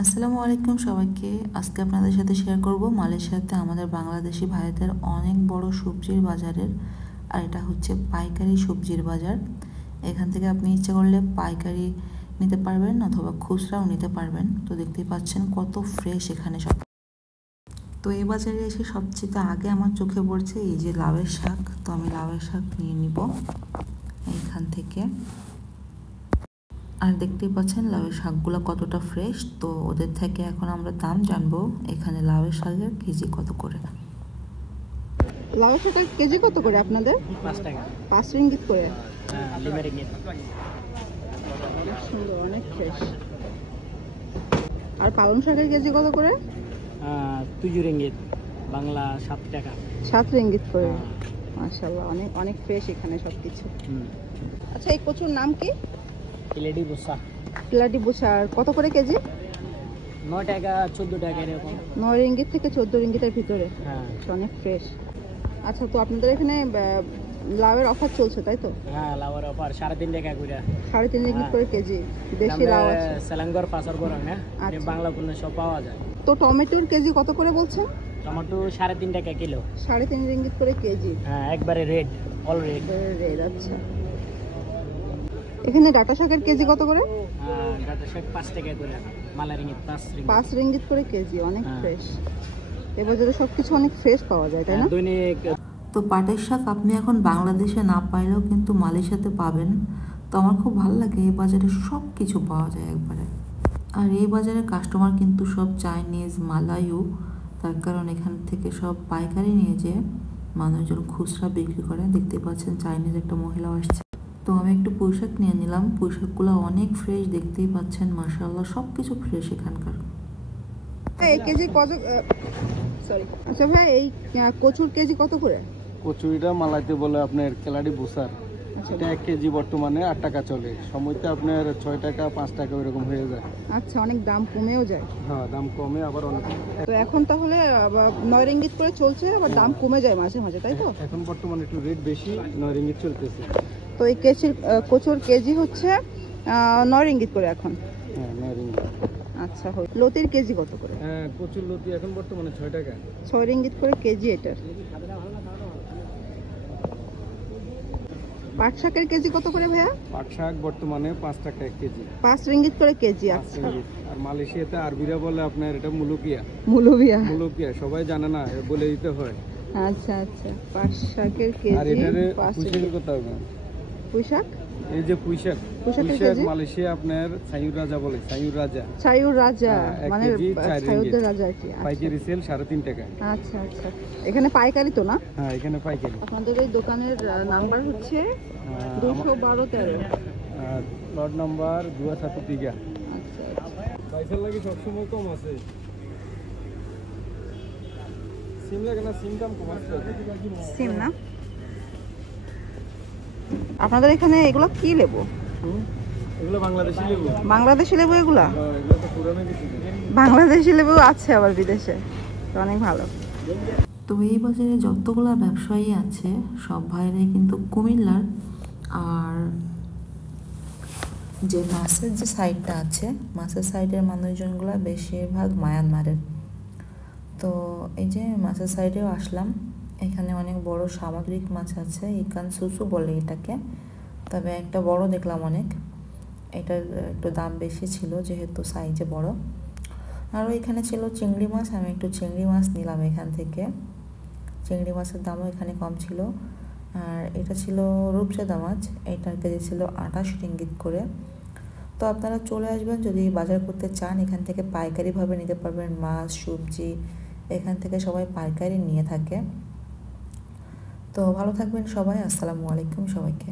আসসালামু আলাইকুম সবাইকে। আজকে আপনাদের সাথে শেয়ার করব মালয়েশিয়াতে আমাদের বাংলাদেশি ভাইদের অনেক বড় সবজির বাজারের, আর এটা হচ্ছে পাইকারি সবজির বাজার। এখান থেকে আপনি ইচ্ছা করলে পাইকারি নিতে পারবেন অথবা খুচরাও নিতে পারবেন। তো দেখতেই পাচ্ছেন কত ফ্রেশ এখানে সব। তো এই বাজারে এসে সবচেয়ে আগে আমার চোখে পড়ছে এই যে লাউয়ের শাক। তো আমি লাউয়ের শাক নিয়ে নিব এইখান থেকে। আর দেখতেই পাচ্ছেন লাউয়ের শাকগুলো কতটা ফ্রেশ। তো ওদের থেকে এখন আমরা দাম জানবো, এখানে লাউয়ের শাকের কেজি কত করে। লাউ শাকের কেজি কত করে আপনাদের? 5 টাকা। 5 রিঙ্গিত করে। হ্যাঁ, 5 রিঙ্গিত। সুন্দর, অনেক ফ্রেশ। আর পালং শাকের কেজি কত করে? 7 রিঙ্গিত, বাংলা 7 টাকা। 7 রিঙ্গিত করে। মাশাআল্লাহ, অনেক অনেক ফ্রেশ এখানে সবকিছু। আচ্ছা, এই কচুর নাম কি? কিলাডি বুসা। কিলাডি বুসা। আর কত করে কেজি? 9 টাকা, 14 টাকা এরকম। 9 রিঙ্গিত থেকে 14 রিঙ্গিতের ভিতরে। হ্যাঁ, অনেক ফ্রেশ। আচ্ছা, তো আপনাদের এখানে লাউয়ের অফার চলছে তাই তো? হ্যাঁ, লাউয়ের অফার 3.5 টাকা করে। 3.5 রিঙ্গিত করে কেজি। দেশি লাউ আছে। সেলাঙ্গর পাঁচর গরম, হ্যাঁ, বাংলা পণ্য সব পাওয়া যায়। তো টমেটোর কেজি কত করে বলছেন? টমেটো 3.5 টাকা কিলো। 3.5 রিঙ্গিত করে কেজি। হ্যাঁ, একবারে রেড, অল রেড। রেড। আচ্ছা, এখানে ডাটা শাকের কেজি কত করে? ডাটা শাক 5 টাকা করে, মালা রিঙ্গিত 5 রিঙ্গিত। 5 রিঙ্গিত করে কেজি। অনেক ফ্রেশ। এই বাজারে সবকিছু অনেক ফ্রেশ পাওয়া যায় তাই না? দৈনিক। তো পাটের শাক আপনি এখন বাংলাদেশে না পাইলেও কিন্তু মালয়েশিয়াতে পাবেন। তো আমার খুব ভালো লাগে, এই বাজারে সব কিছু পাওয়া যায় একবারে। আর এই বাজারের কাস্টমার কিন্তু সব চাইনিজ, মালায়ু। তার কারণ এখান থেকে সব পাইকারি নিয়ে যেয়ে মানুষজন খুচরা বিক্রি করে। দেখতে পাচ্ছেন চাইনিজ একটা মহিলাও আসছে। তো আমি একটু পুঁইশাক নিয়ে নিলাম। পুঁইশাকগুলো অনেক ফ্রেশ, দেখতেই পাচ্ছেন মাশাআল্লাহ সব কিছু ফ্রেশ এখানকার। এই কেজি কত? সরি। আচ্ছা ভাই, এই কচুর কেজি কত করে? কচুরিটা মালাইতে বলে আপনার কেলাডি বুসার। এটা 1 কেজি বর্তমানে 8 টাকা চলে। সময়তে আপনার 6 টাকা 5 টাকা এরকম হয়ে যায়। আচ্ছা, অনেক দাম কমেও যায়। হ্যাঁ, দাম কমে আবার অনেক। তো এখন তাহলে 9 রিঙ্গিত করে চলছে, আবার দাম কমে যায় মাঝে মাঝে তাই তো? এখন বর্তমানে একটু রেট বেশি, 9 রিঙ্গিত চলতেছে। তো এই কচুর কেজি হচ্ছে 9 রিঙ্গিত করে এখন। হ্যাঁ, 9 রিঙ্গিত। আচ্ছা, লতির কেজি কত করে? হ্যাঁ, কচুর লতি এখন বর্তমানে 6 টাকা। 6 রিঙ্গিত করে কেজি এটার। পাট শাকের কেজি কত করে ভাইয়া? পাট শাক বর্তমানে 5 টাকা 1 কেজি। 5 রিঙ্গিত করে কেজি। 5 আচ্ছা। রিঙ্গিত। আর মালয়েশিয়াতে আরবিরা বলে আপনার এটা মুলুকিয়া। মুলুকিয়া সবাই জানে না, বলে দিতে হয়। আচ্ছা আচ্ছা, পাট শাকের আর কেজি এটারে 5 পুঁইশাকের কথা হবে। পুঁইশাক? এই যে পুঁইশাক কেজি? মালয়েশিয়া আপনার ছাইউর রাজা বলে। ছাইউর রাজা মানে ছাইউদের রাজা আর কি। পাইকারি সেল 3.5 টাকা। আচ্ছা আচ্ছা, এখানে পাইকারি তো না? হ্যাঁ, এখানে পাইকারি। আপনাদের এই দোকানের নাম্বার হচ্ছে 212-13। Lot number 213। আচ্ছা। পয়সা লাগে সবসময় কম আছে। সিম লাগে না? সিম দাম কম আছে। সিম না? আপনাদের এখানে এগুলো কি লেবু? এগুলো বাংলাদেশি লেবু। বাংলাদেশি লেবু এগুলা? এগুলো তো পুরানো কিছু। বাংলাদেশি লেবু আছে আবার বিদেশে, তো অনেক ভালো। তো এই বাজারে যতগুলো ব্যবসায়ী আছে সব ভাইরাই কিন্তু কুমিল্লার। আর যে মাছের যে সাইডটা আছে, মাছের সাইডের মানুষজনগুলো বেশিরভাগ মায়ানমারের। তো এই যে মাছের সাইডেও আসলাম, এখানে অনেক বড় সামুদ্রিক মাছ আছে, ইকান সুসু বলে এটাকে। তবে একটা বড় দেখলাম অনেক, এটার একটু দাম বেশি ছিল যেহেতু সাইজে বড়। আরও এখানে ছিল চিংড়ি মাছ, আমি একটু চিংড়ি মাছ নিলাম এখান থেকে। চিংড়ি মাছের দামও এখানে কম ছিল। আর এটা ছিল রূপচাঁদা মাছ, এটার কেজি ছিল 28 রিঙ্গিত করে। তো আপনারা চলে আসবেন যদি বাজার করতে চান, এখান থেকে পাইকারিভাবে নিতে পারবেন মাছ, সবজি। এখান থেকে সবাই পাইকারি নিয়ে থাকে। তো ভালো থাকবেন সবাই। আসসালামু আলাইকুম সবাইকে।